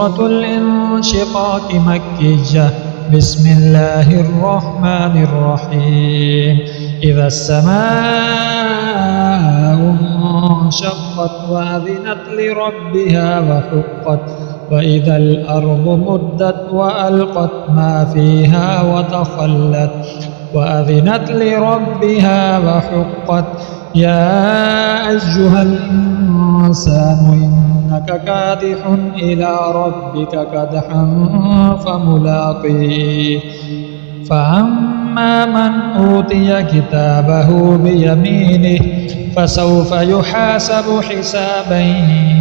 سورة الانشقاق مكية. بسم الله الرحمن الرحيم. إذا السماء انشقت وأذنت لربها وحقت وإذا الأرض مدت وألقت ما فيها وتخلت وأذنت لربها وحقت. يا أيها الإنسان إنك كادح إلى ربك كدحا فملاقيه. فأما من أوتي كتابه بيمينه فسوف يحاسب حسابا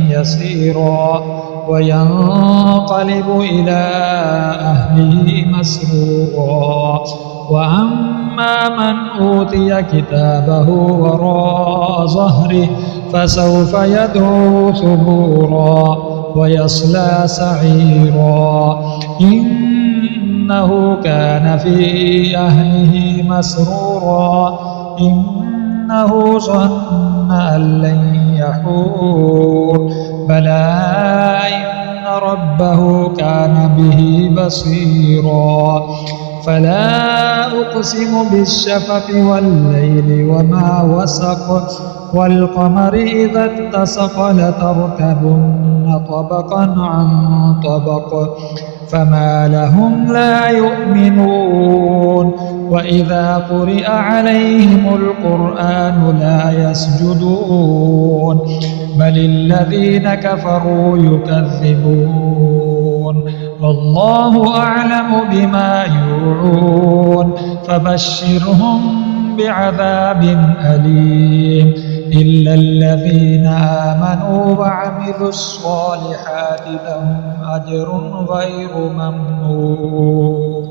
يسيرا وينقلب إلى أهله مسرورا. وأما من أوتي كتابه وراء ظهره فسوف يدعو ثبورا ويصلى سعيرا إنه كان في أهله مسرورا إنه ظن أن لن يحور بلى إن ربه كان به بصيرا. فلا أقسم بالشفق والليل وما وسق والقمر إذا اتسق لتركبن طبقا عن طبق فما لهم لا يؤمنون. وإذا قرئ عليهم القرآن لا يسجدون بل الذين كفروا يكذبون والله أعلم بما يوعون. فبشرهم بعذاب أليم إلا الذين آمنوا وعملوا الصالحات لهم أجر غير ممنون.